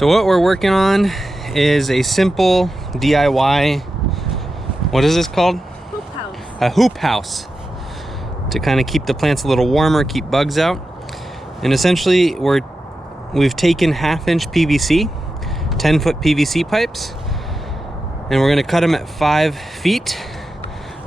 So what we're working on is a simple DIY, what is this called? Hoop house. A hoop house, to kind of keep the plants a little warmer, keep bugs out. And essentially we've taken 1/2-inch PVC, 10-foot PVC pipes, and we're gonna cut them at 5 feet,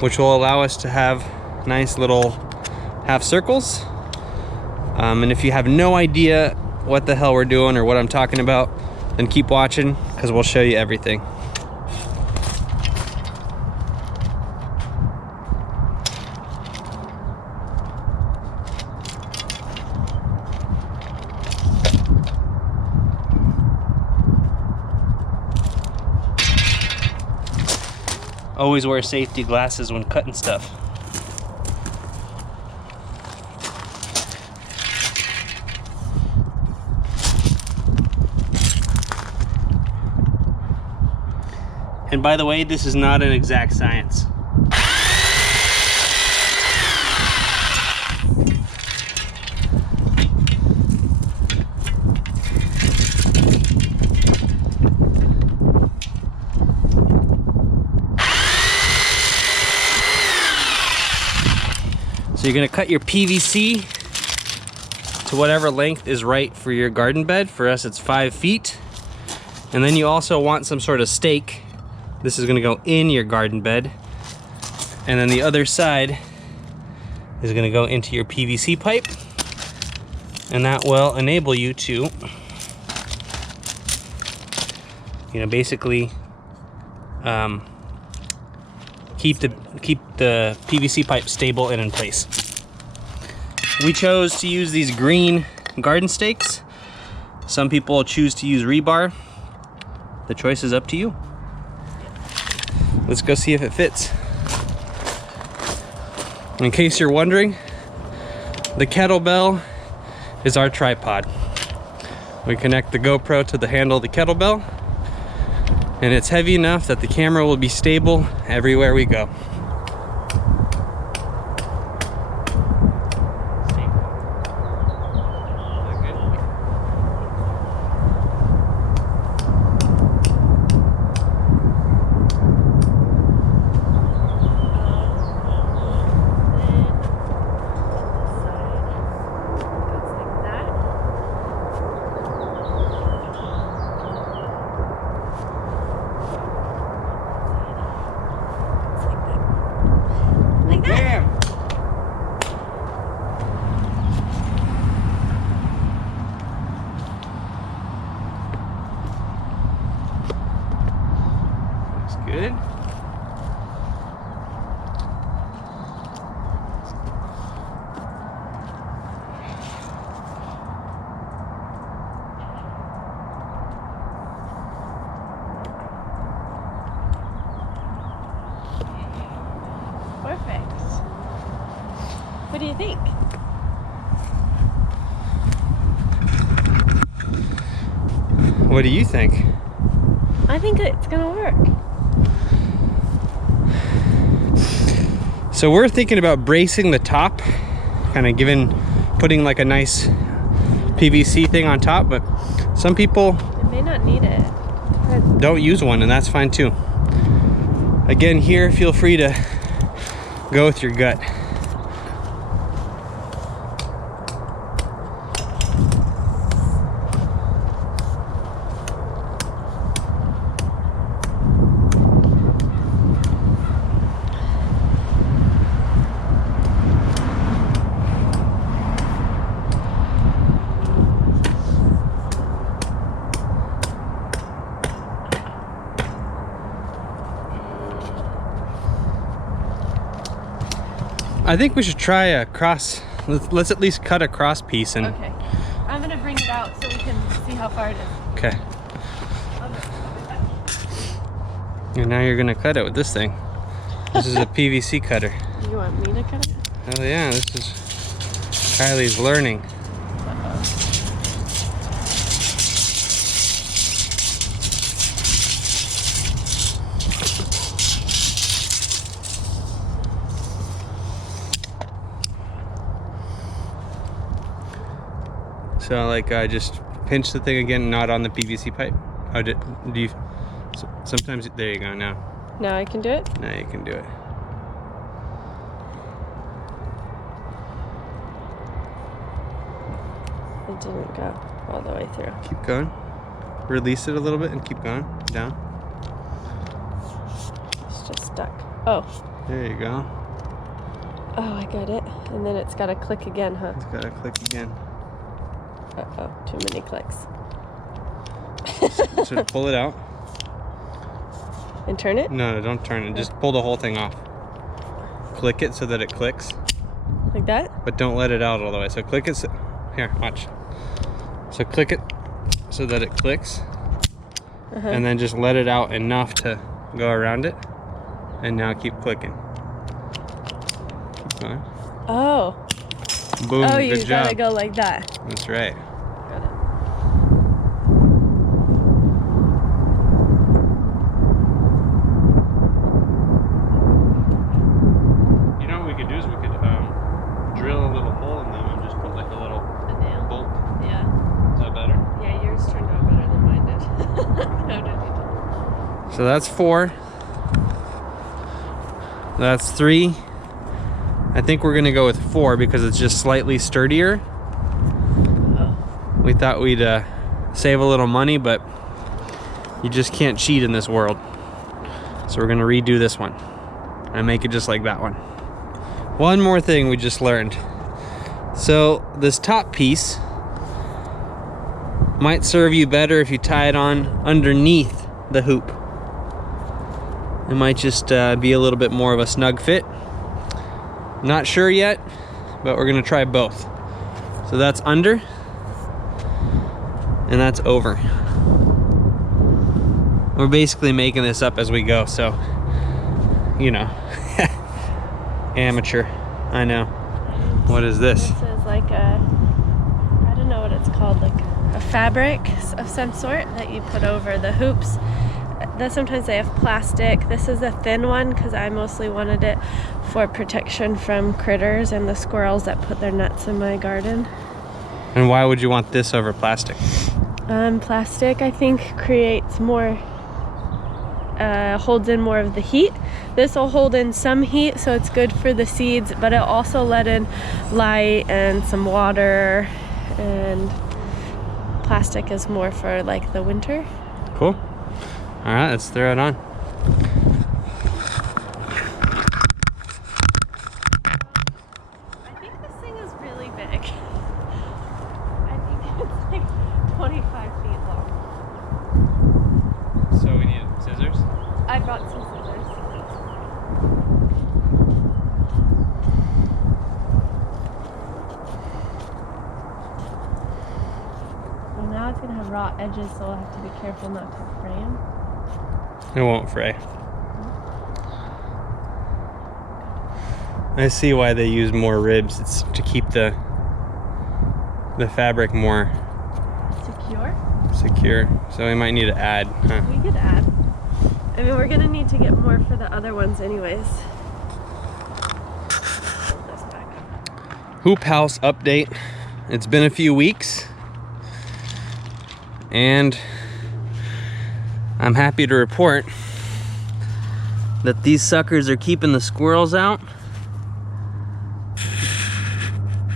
which will allow us to have nice little half circles. And if you have no idea what the hell we're doing or what I'm talking about, then keep watching, because we'll show you everything. Always wear safety glasses when cutting stuff. And by the way, this is not an exact science. So you're gonna cut your PVC to whatever length is right for your garden bed. For us, it's 5 feet. And then you also want some sort of stake. This is gonna go in your garden bed. And then the other side is gonna go into your PVC pipe. And that will enable you to, basically keep the PVC pipe stable and in place. We chose to use these green garden stakes. Some people choose to use rebar. The choice is up to you. Let's go see if it fits. In case you're wondering, the kettlebell is our tripod. We connect the GoPro to the handle of the kettlebell, and it's heavy enough that the camera will be stable everywhere we go. Good. Perfect. What do you think? What do you think? I think it's gonna work. So we're thinking about bracing the top, kind of putting like a nice PVC thing on top, but some people may not need it. don't use one, and that's fine too. Again, here, feel free to go with your gut. I think we should try a cross. Let's at least cut a cross piece and. Okay. I'm gonna bring it out so we can see how far it is. Okay. And now you're gonna cut it with this thing. This is a PVC cutter. You want me to cut it? Oh yeah, this is Kylie's learning. So like I just pinch the thing again, not on the PVC pipe? Oh, do you, sometimes, there you go, now. Now I can do it? Now you can do it. It didn't go all the way through. Keep going. Release it a little bit and keep going, down. It's just stuck. Oh. There you go. Oh, I got it. And then it's got to click again, huh? It's got to click again. Uh-oh, too many clicks. So pull it out. And turn it? No, don't turn it. Just pull the whole thing off. Click it so that it clicks. Like that? But don't let it out all the way. So click it. Here, watch. So click it so that it clicks. And then just let it out enough to go around it. And now keep clicking. Keep going. Oh. Boom, oh, you good job. gotta go like that. That's right. Got it. You know what we could do is we could drill a little hole in them and just put like a little nail? bolt. Yeah. Is that better? Yeah, yours turned out better than mine did. No, don't you? So that's 4. That's 3. I think we're gonna go with 4 because it's just slightly sturdier. Oh. We thought we'd save a little money, but you just can't cheat in this world. So we're gonna redo this one and make it just like that one. One more thing we just learned. So this top piece might serve you better if you tie it on underneath the hoop. It might just be a little bit more of a snug fit. Not sure yet, but we're gonna try both. So that's under, and that's over. We're basically making this up as we go, so, you know. Amateur, I know. What is this? This is like a, I don't know what it's called, like a fabric of some sort that you put over the hoops. Sometimes they have plastic. This is a thin one because I mostly wanted it for protection from critters and the squirrels that put their nuts in my garden. And why would you want this over plastic? Plastic, I think, creates more, holds in more of the heat. This will hold in some heat, so it's good for the seeds, but it'll also let in light and some water, and plastic is more for like the winter. Cool. All right, let's throw it on. I think this thing is really big. I think it's like 25 feet long. So we need scissors? I brought some scissors. Well, now it's gonna have raw edges, so I'll have to be careful not to fray them. It won't fray. I see why they use more ribs. It's to keep the fabric more secure. So we might need to add, huh? We could add. I mean, we're gonna need to get more for the other ones anyways. Hold this back up. Hoop house update. It's been a few weeks, and I'm happy to report that these suckers are keeping the squirrels out,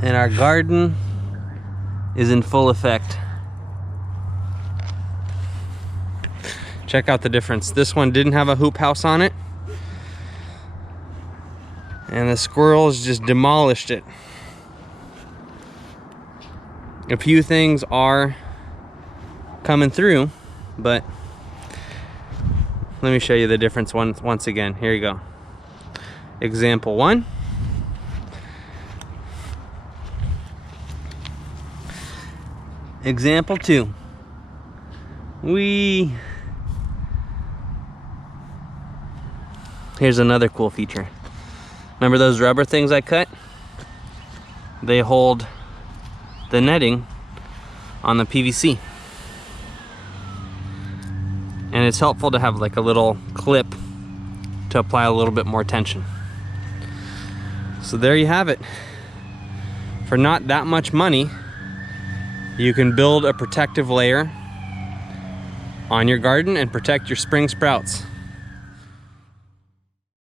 and our garden is in full effect. Check out the difference. This one didn't have a hoop house on it, and the squirrels just demolished it. A few things are coming through, but let me show you the difference once again. Here you go. Example 1. Example 2. Here's another cool feature. Remember those rubber things I cut? They hold the netting on the PVC. And it's helpful to have like a little clip to apply a little bit more tension. So there you have it. For not that much money, you can build a protective layer on your garden and protect your spring sprouts.